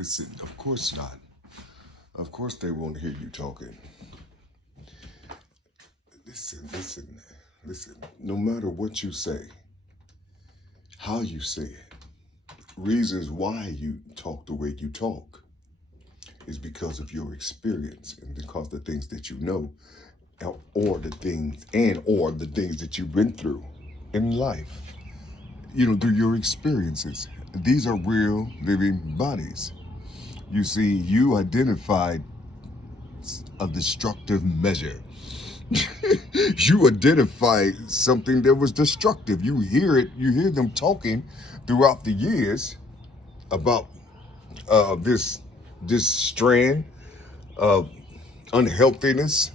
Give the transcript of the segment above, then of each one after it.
Listen, of course not. Of course they won't hear you talking. Listen. No matter what you say, how you say it, reasons why you talk the way you talk is because of your experience and because of the things that you know, or the things that you've been through in life. Through your experiences. These are real living bodies. You see, you identified a destructive measure. You identify something that was destructive. You hear them talking throughout the years about this strand of unhealthiness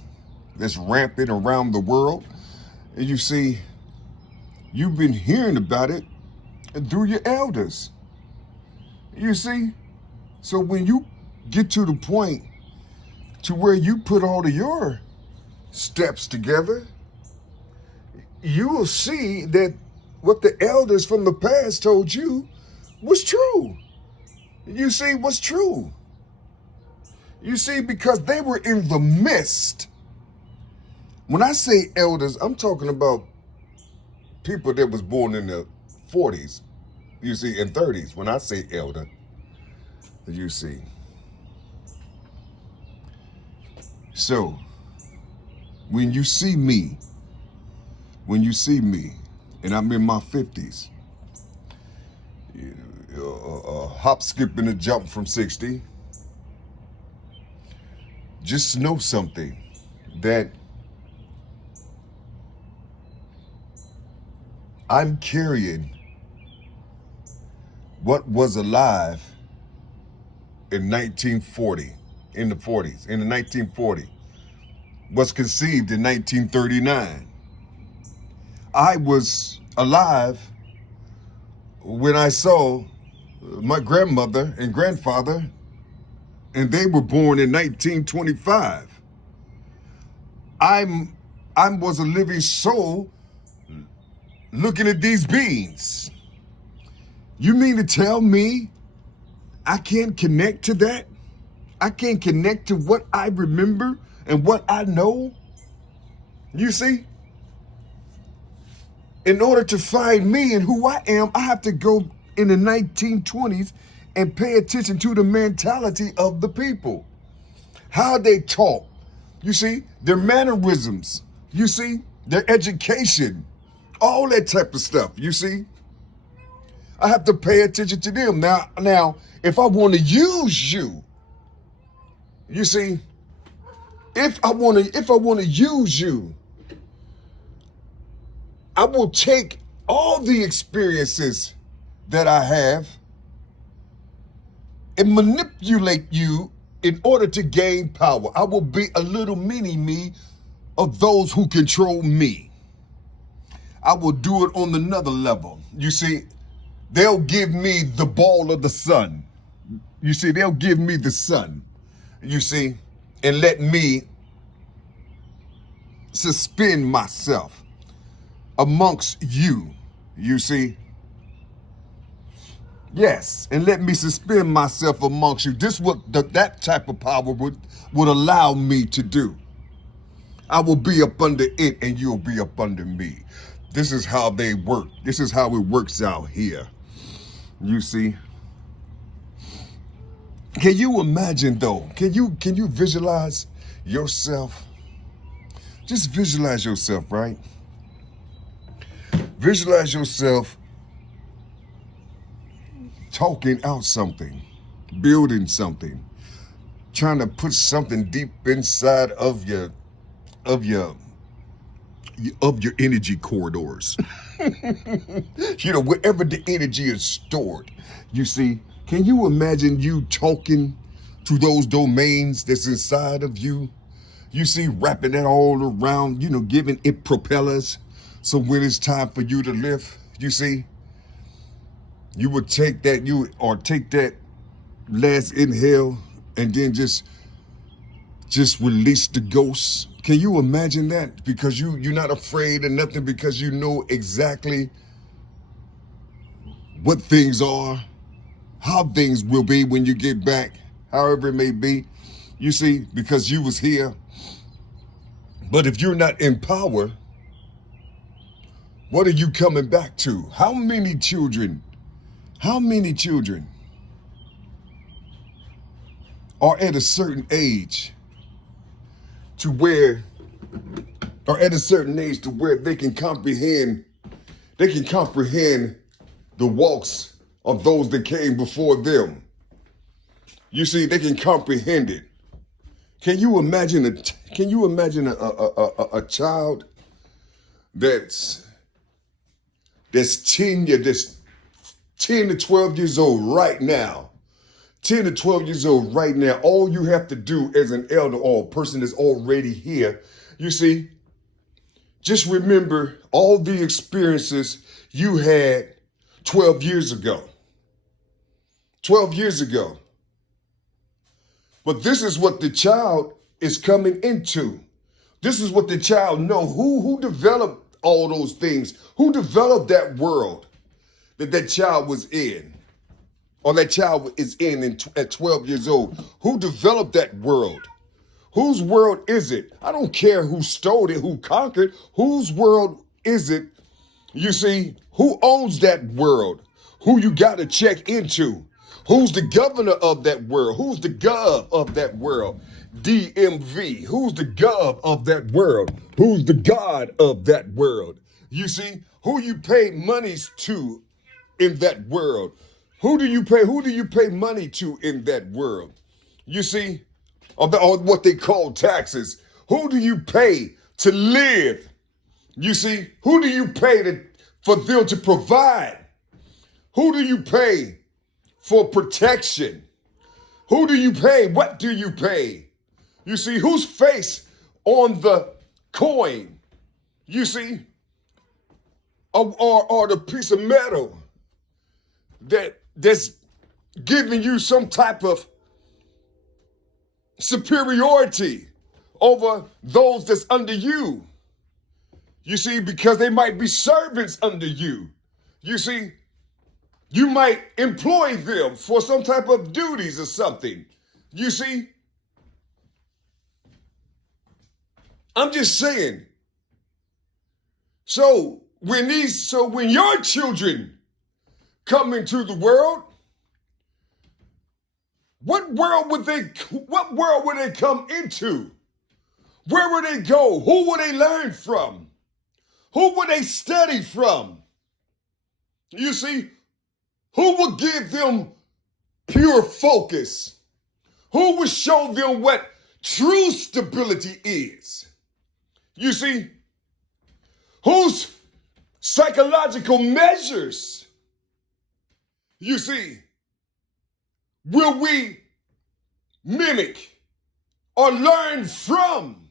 that's rampant around the world. And you see, you've been hearing about it through your elders. You see? So when you get to the point to where you put all of your steps together, you will see that what the elders from the past told you was true. You see what's true. You see, because they were in the midst. When I say elders, I'm talking about people that was born in the 40s, you see, and 30s. When I say elder, you see. So, when you see me, and I'm in my 50s, hop, skip, and a jump from 60, just know something, that I'm carrying what was alive in 1940, in the 40s, in the 1940, was conceived in 1939. I was alive when I saw my grandmother and grandfather, and they were born in 1925. I was a living soul looking at these beings. You mean to tell me I can't connect to that? I can't connect to what I remember and what I know? You see? In order to find me and who I am, I have to go in the 1920s and pay attention to the mentality of the people. How they talk. You see? Their mannerisms. You see? Their education. All that type of stuff. You see? I have to pay attention to them. Now, if I want to use you, you see, if I want to use you, I will take all the experiences that I have and manipulate you in order to gain power. I will be a little mini me of those who control me. I will do it on another level. You see, they'll give me the ball of the sun. You see, they'll give me the sun, you see, and let me suspend myself amongst you, you see. Yes, and let me suspend myself amongst you. This is what that type of power would allow me to do. I will be up under it and you'll be up under me. This is how they work. This is how it works out here. You see? Can you imagine though? Can you visualize yourself? Just visualize yourself, right? Visualize yourself talking out something, building something, trying to put something deep inside of your energy corridors. Wherever the energy is stored. You see, can you imagine you talking to those domains that's inside of you? You see, wrapping that all around, giving it propellers. So when it's time for you to lift, you see, you would take that last inhale and then just release the ghost. Can you imagine that? Because you're not afraid of nothing, because you know exactly what things are, how things will be when you get back, however it may be. You see, because you was here. But if you're not in power, what are you coming back to? How many children are at a certain age to where they can comprehend the walks of those that came before them? You see, they can comprehend it. Can you imagine a child that's 10 to 12 years old right now? 10 to 12 years old right now. All you have to do as an elder or a person that's already here, you see, just remember all the experiences you had 12 years ago. 12 years ago. But this is what the child is coming into. This is what the child know. Who developed all those things? Who developed that world that child was in? Or that child is in at 12 years old? Who developed that world? Whose world is it? I don't care who stole it, who conquered. Whose world is it? You see, who owns that world? Who you got to check into? Who's the governor of that world? Who's the gov of that world? DMV. Who's the gov of that world? Who's the god of that world? You see, who you pay monies to in that world? Who do you pay money to in that world? You see, or what they call taxes. Who do you pay to live? You see, who do you pay for them to provide? Who do you pay for protection? Who do you pay? What do you pay? You see, whose face on the coin? You see, or the piece of metal that's giving you some type of superiority over those that's under you. You see, because they might be servants under you. You see, you might employ them for some type of duties or something. You see, I'm just saying. So when your children come into the world, what world would they come into? Where would they go? Who would they learn from? Who would they study from? You see, who will give them pure focus? Who will show them what true stability is? You see, whose psychological measures, you see, will we mimic or learn from?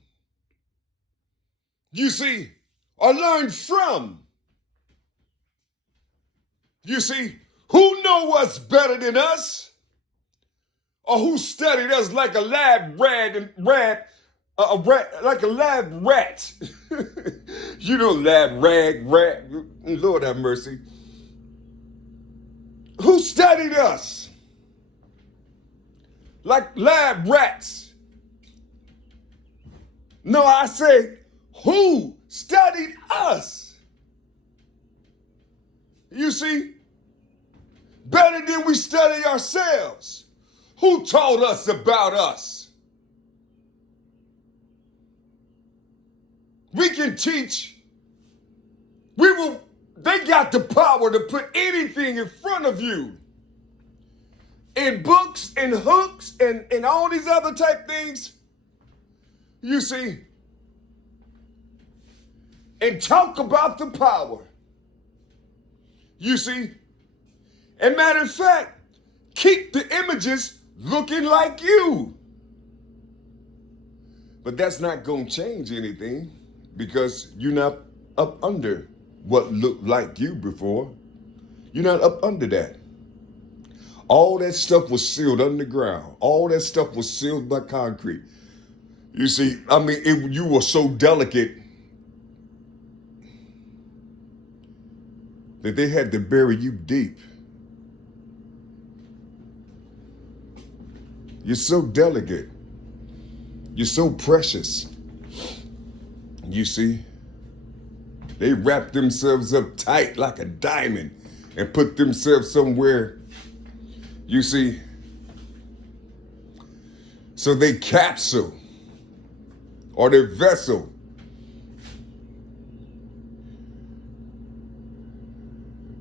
You see, or learn from. You see, who know us better than us? Or who studied us like a lab rat, like a lab rat. You know, lab rat, Lord have mercy. Who studied us like lab rats? No, I say, who studied us? You see, better than we study ourselves. Who taught us about us? We can teach. They got the power to put anything in front of you. In books and hooks and all these other type things. You see, and talk about the power. You see, and matter of fact, keep the images looking like you. But that's not going to change anything because you're not up under what looked like you before. You're not up under that. All that stuff was sealed underground. All that stuff was sealed by concrete. You see, I mean, you were so delicate that they had to bury you deep. You're so delicate. You're so precious. You see, they wrap themselves up tight like a diamond and put themselves somewhere, you see. So they capsule or their vessel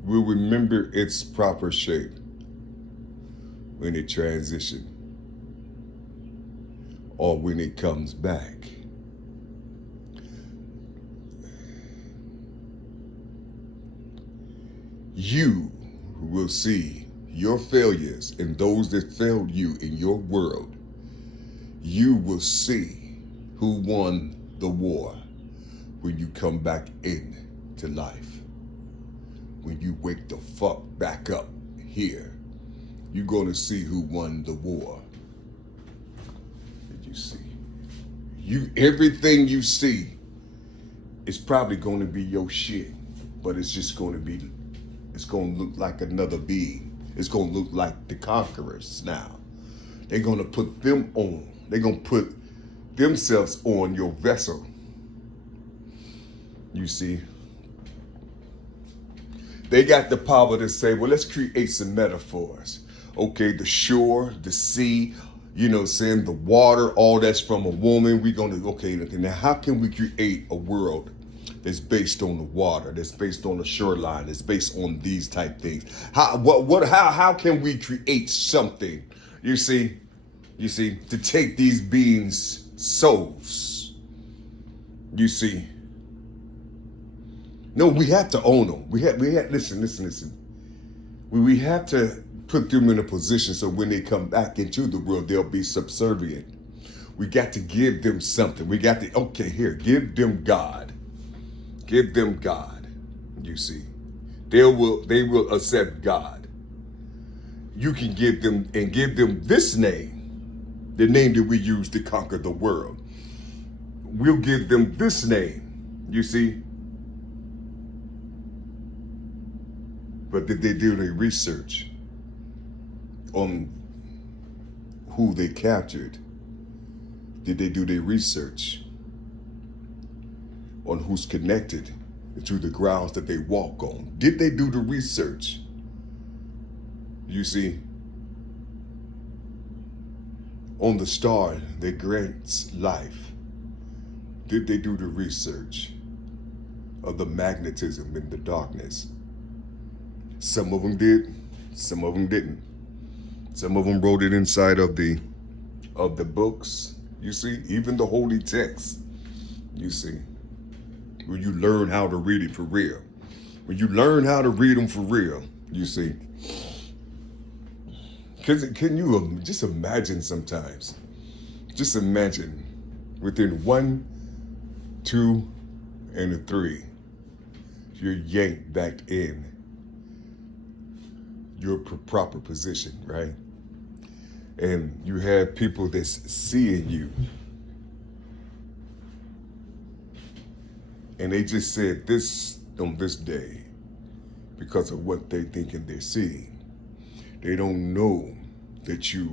will remember its proper shape when it transitions or when it comes back. You will see your failures and those that failed you in your world. You will see who won the war when you come back into life. When you wake the fuck back up here, you're going to see who won the war. Did you see? Everything you see is probably going to be your shit, but it's just going to be, it's going to look like another being. It's going to look like the conquerors now. They're going to put them on. They're going to put themselves on your vessel. You see? They got the power to say, well, let's create some metaphors. Okay, the shore, the sea, you know, saying the water, all that's from a woman. We're going to, okay, now how can we create a world that's based on the water, that's based on the shoreline, that's based on these type things? How can we create something, you see, to take these beings' souls, you see? No, we have to own them. We have listen. We have to put them in a position so when they come back into the world, they'll be subservient. We got to give them something. We got to, okay, here, give them God. Give them God, you see. They will accept God. You can give them this name, the name that we use to conquer the world. We'll give them this name, you see. But did they do their research on who they captured? Did they do their research on who's connected to the grounds that they walk on? Did they do the research? You see, on the star that grants life, did they do the research of the magnetism in the darkness? Some of them did, some of them didn't. Some of them wrote it inside of the books, you see, even the holy text, you see, when you learn how to read it for real. When you learn how to read them for real, you see. Can you just imagine sometimes? Just imagine within 1, 2, and a 3, you're yanked back in your proper position, right? And you have people that's seeing you. And they just said this on this day because of what they thinking they're seeing. They don't know that you're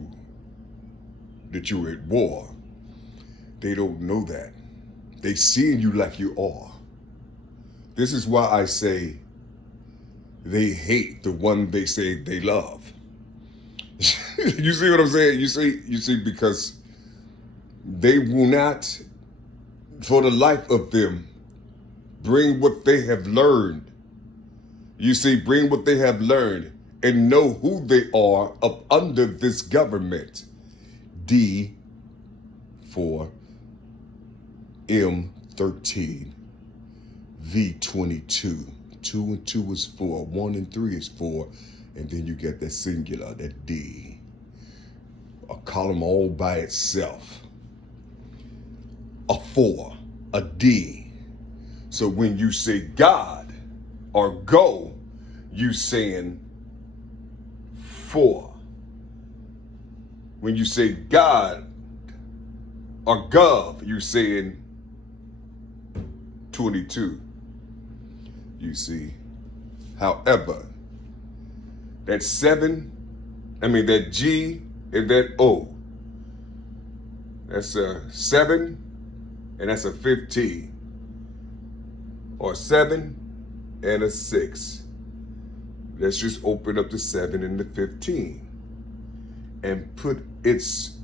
at war. They don't know that. They seeing you like you are. This is why I say they hate the one they say they love. You see what I'm saying? You see, because they will not, for the life of them, bring what they have learned. You see, bring what they have learned and know who they are up under this government. D for M13, V22. 2 and 2 is 4, 1 and 3 is 4, and then you get that singular, that D. A column all by itself. A 4, a D. So when you say God or go, you saying 4. When you say God or gov, you saying 22. You see. However, that G and that O That's a 7, and that's a 15. Or 7 and a 6. Let's just open up the 7 and the 15 and put its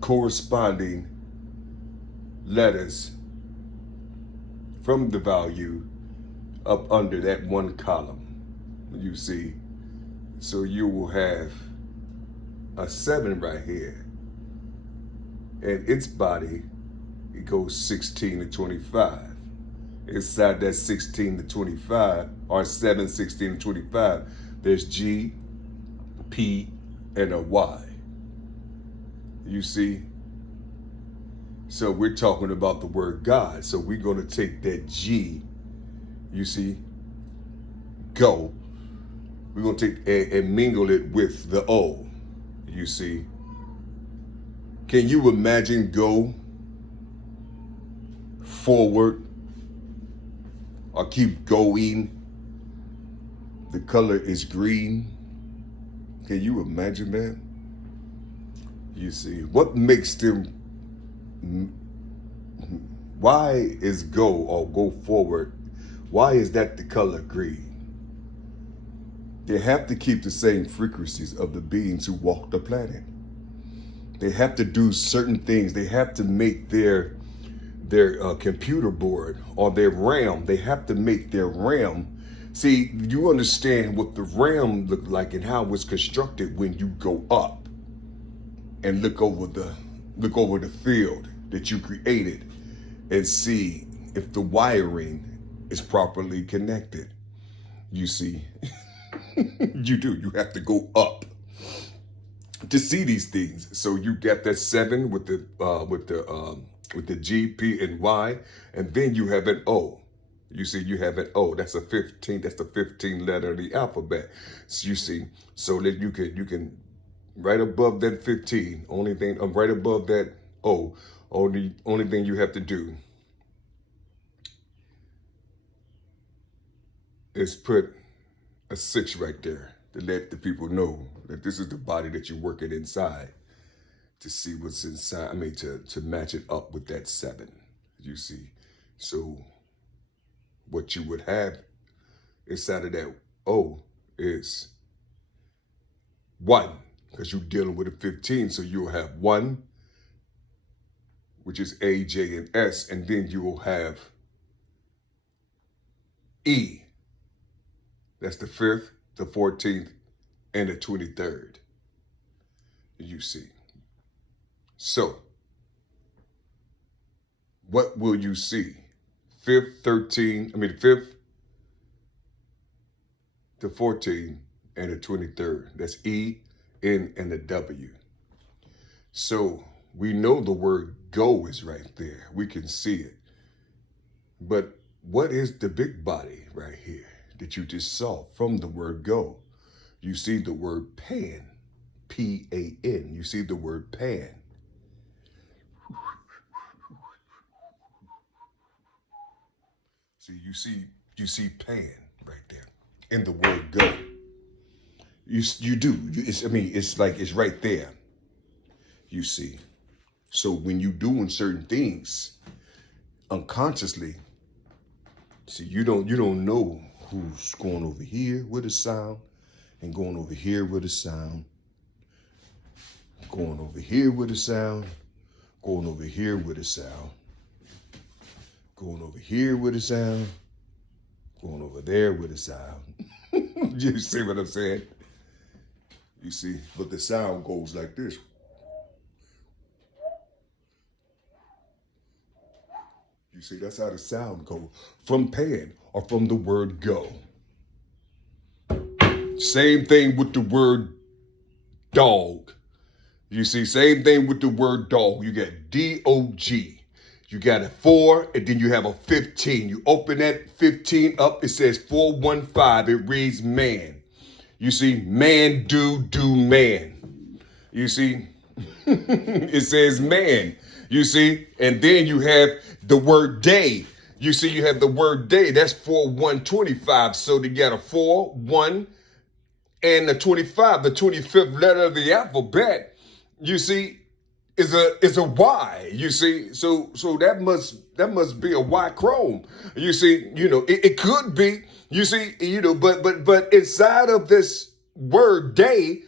corresponding letters from the value up under that one column. You see, so you will have a 7 right here, and its body, it goes 16 to 25. Inside that 16 to 25, or 7, 16 to 25, there's G, P, and a Y. You see? So we're talking about the word God. So we're going to take that G, you see, go. We're going to take and mingle it with the O, you see. Can you imagine go forward or keep going? The color is green. Can you imagine that? You see, what makes them, why is go or go forward, why is that the color green? They have to keep the same frequencies of the beings who walk the planet. They have to do certain things. They have to make their computer board or their RAM, they have to make their RAM. See, you understand what the RAM looked like and how it was constructed when you go up and look over the field that you created and see if the wiring is properly connected. You see, you have to go up to see these things. So you got that 7 with the G, P, and Y, and then you have an O. You see, you have an O. That's a 15. That's the 15th letter of the alphabet. So you see, so that you can right above that 15. Only thing, right above that O. Only thing you have to do is put a 6 right there to let the people know that this is the body that you're working inside. To see what's inside, I mean, to match it up with that 7, you see. So what you would have inside of that O is 1, because you're dealing with a 15. So you'll have 1, which is A, J, and S, and then you will have E. That's the 5th, the 14th, and the 23rd, you see. So, what will you see? 5th, 5th, the 14th, and the 23rd. That's E, N, and the W. So, we know the word go is right there. We can see it. But what is the big body right here that you just saw from the word go? You see the word pan, P-A-N. You see the word pan. See, you see pan right there in the word go. You do. It's like it's right there. You see. So when you doing certain things unconsciously, see, you don't know who's going over here with a sound and going over here with a sound, going over here with a sound, going over here with a sound, going over here with a sound, going over there with a sound. You see what I'm saying? You see, but the sound goes like this. You see, that's how the sound goes from pan or from the word go. Same thing with the word dog. You see, same thing with the word dog. You got D-O-G. You got a 4, and then you have a 15. You open that 15 up, it says 415. It reads man. You see, man, do, man. You see, it says man. You see, and then you have the word day. You see, you have the word day. That's 4125. So you got a 4, 1, and the 25, the 25th letter of the alphabet. You see, is a Y. You see, so that must be a Y chrome. You see, it could be. You see, but inside of this word day,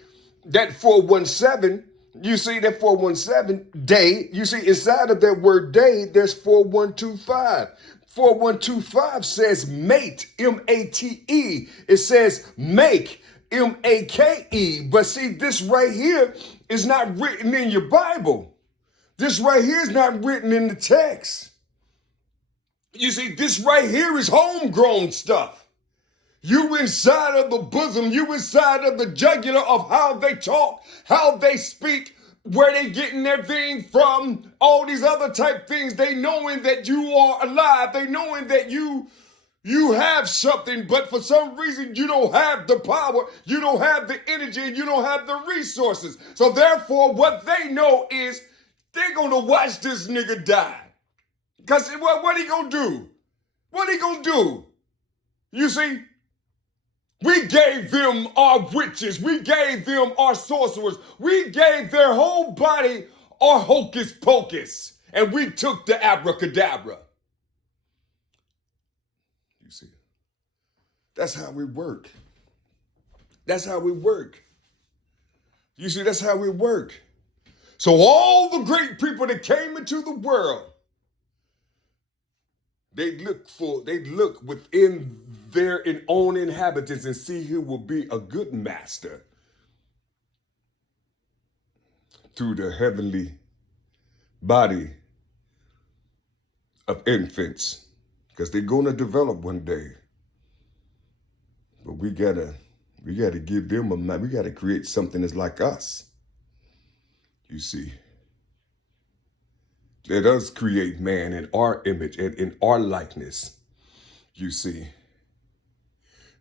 that 417. You see that 417 day. You see inside of that word day, there's 4125. 4125 says mate, M-A-T-E. It says make, M-A-K-E. But see, this right here is not written in your Bible. This right here is not written in the text. You see, this right here is homegrown stuff. You inside of the bosom, you inside of the jugular of how they talk, how they speak, where they getting everything from, all these other type things. They knowing that you are alive. They knowing that you have something, but for some reason you don't have the power, you don't have the energy, and you don't have the resources. So therefore, what they know is they're gonna watch this nigga die. Because what he gonna do? What he gonna do? You see? We gave them our witches. We gave them our sorcerers. We gave their whole body our hocus pocus. And we took the abracadabra. You see, that's how we work. That's how we work. You see, that's how we work. So all the great people that came into the world, they look within their own inhabitants and see who will be a good master through the heavenly body of infants, because they're going to develop one day. But we gotta give them a mind. We gotta create something that's like us. You see. Let us create man in our image and in our likeness, you see.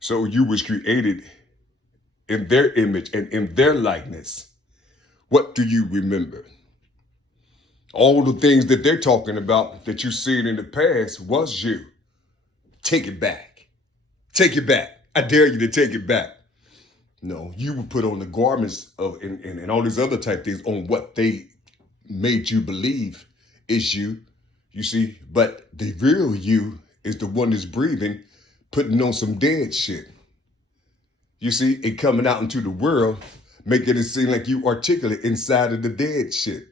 So you was created in their image and in their likeness. What do you remember? All the things that they're talking about that you seen in the past was you. Take it back. Take it back. I dare you to take it back. No, you would put on the garments of and all these other type things on what they made you believe is you see, but the real you is the one that's breathing, putting on some dead shit. You see, it coming out into the world, making it seem like you articulate inside of the dead shit.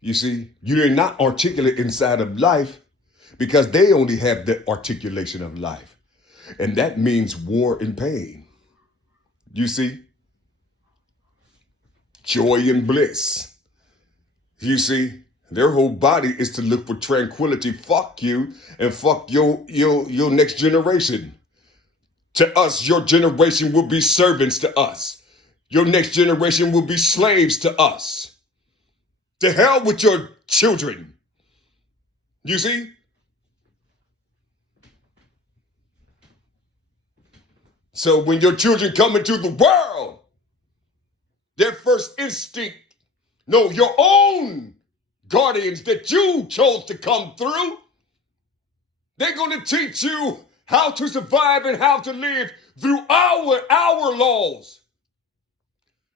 You see, you're not articulate inside of life because they only have the articulation of life. And that means war and pain. You see, joy and bliss. You see, their whole body is to look for tranquility. Fuck you and fuck your next generation. To us, your generation will be servants to us. Your next generation will be slaves to us. To hell with your children. You see? So when your children come into the world, their first instinct, no, your own guardians that you chose to come through, they're going to teach you how to survive and how to live through our laws.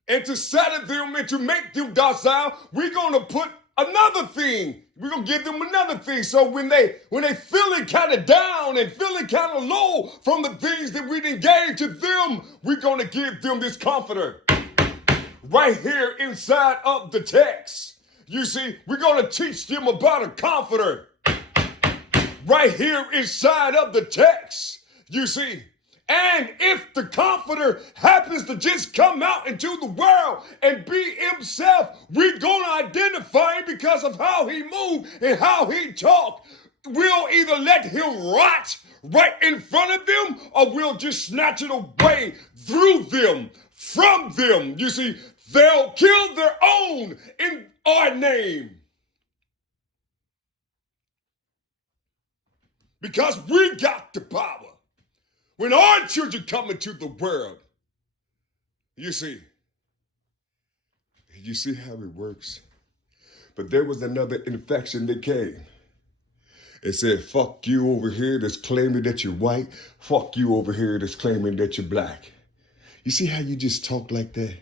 And to settle them and to make them docile, we're going to put another thing. We're going to give them another thing. So when they feeling kind of down and feeling kind of low from the things that we didn't gave to them, we're going to give them this comforter right here inside of the text. You see, we're going to teach them about a comforter right here inside of the text. You see, and if the comforter happens to just come out into the world and be himself, we're going to identify him because of how he moved and how he talked. We'll either let him rot right in front of them or we'll just snatch it away through them, from them. You see, they'll kill their own in our name. Because we got the power. When our children come into the world, you see how it works. But there was another infection that came. It said, fuck you over here that's claiming that you're white. Fuck you over here that's claiming that you're black. You see how you just talk like that?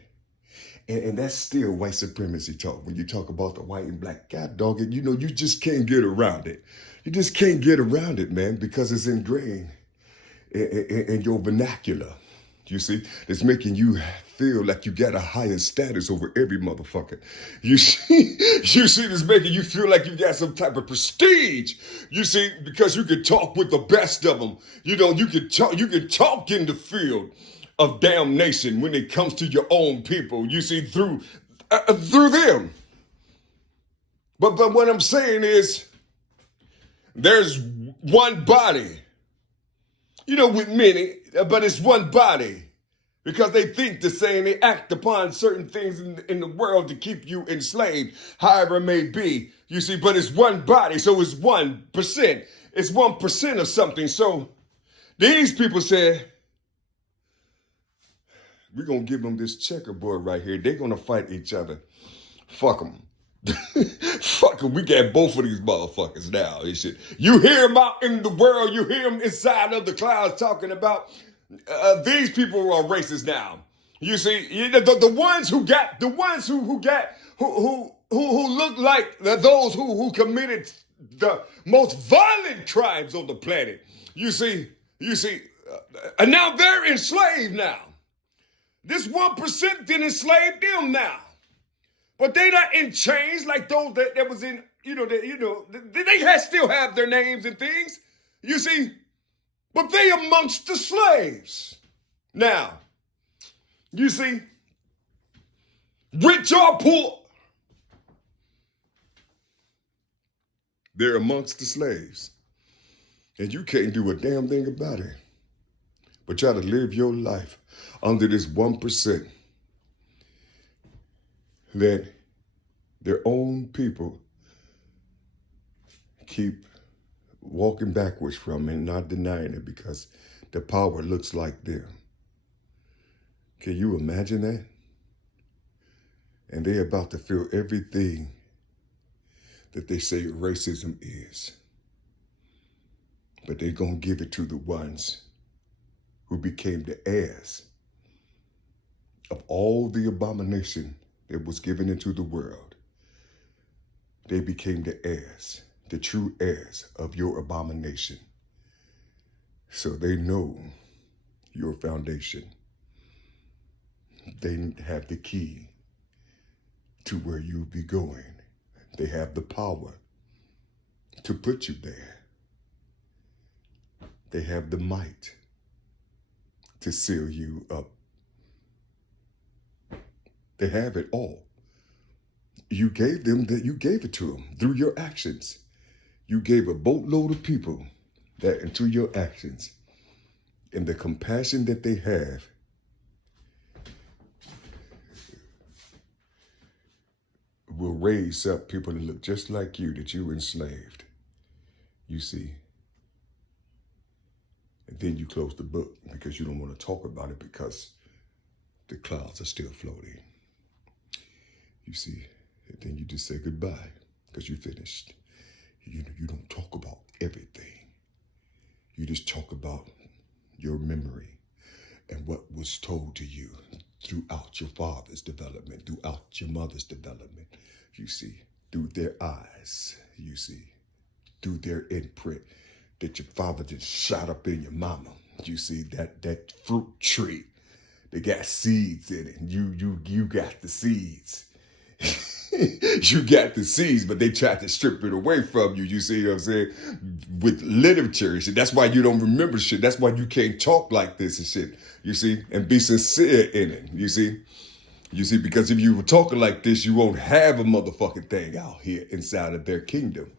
And that's still white supremacy talk. When you talk about the white and black, God dog it, you know, you just can't get around it. You just can't get around it, man, because it's ingrained in your vernacular. You see, it's making you feel like you got a higher status over every motherfucker. You see, it's making you feel like you got some type of prestige. You see, because you can talk with the best of them. You know, you can talk in the field of damnation when it comes to your own people. You see, through them. But what I'm saying is, there's one body. You know, with many, but it's one body. Because they think the same, they act upon certain things in the world to keep you enslaved, however it may be. You see, but it's one body, so it's 1%. It's 1% of something. So these people said, we're going to give them this checkerboard right here. They're going to fight each other. Fuck them. Fuck them. We got both of these motherfuckers now. You hear them out in the world. You hear them inside of the clouds talking about these people are racist now. You see, the ones who look like those who committed the most violent crimes on the planet. You see, and now they're enslaved now. This 1% didn't enslave them now, but they not in chains like those that was in. They still have their names and things. You see. But they amongst the slaves. Now, you see, rich or poor, they're amongst the slaves. And you can't do a damn thing about it. But try to live your life under this 1% that their own people keep walking backwards from and not denying it because the power looks like them. Can you imagine that? And they're about to feel everything that they say racism is. But they're going to give it to the ones who became the heirs of all the abomination that was given into the world. They became the heirs. The true heirs of your abomination. So they know your foundation. They have the key to where you'll be going. They have the power to put you there. They have the might to seal you up. They have it all. You gave it to them through your actions. You gave a boatload of people that into your actions and the compassion that they have will raise up people that look just like you that you enslaved. You see. And then you close the book because you don't want to talk about it because the clouds are still floating. You see. And then you just say goodbye because you finished. You don't talk about everything. You just talk about your memory and what was told to you throughout your father's development, throughout your mother's development. You see, through their eyes, you see, through their imprint that your father just shot up in your mama. You see, that fruit tree, they got seeds in it. You got the seeds. You got the seeds, but they tried to strip it away from you. You see what I'm saying? With literature and shit. That's why you don't remember shit. That's why you can't talk like this and shit. You see? And be sincere in it. You see? Because if you were talking like this, you won't have a motherfucking thing out here inside of their kingdom.